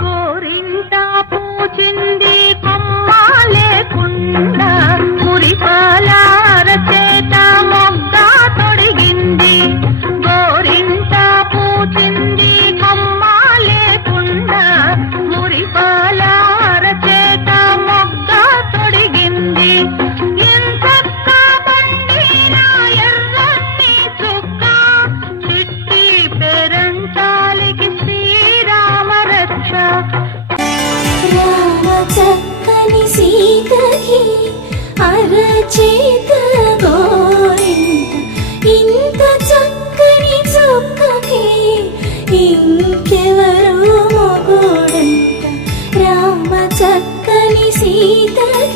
గోరింటా పూచింది కొమ్మ లేకుండా మురిపాల అరచేత మొగ్గ తొడిగింది. గోరింటా పూచింది కొమ్మ లేకుండా మురిపాల అరచేత మొగ్గ తొడిగింది. ఇంతక్క బండిన ఎర్రని చుక్క చిట్టి పేరంటాలికి శ్రీరామ రక్ష. రామ చక్కని సీతకి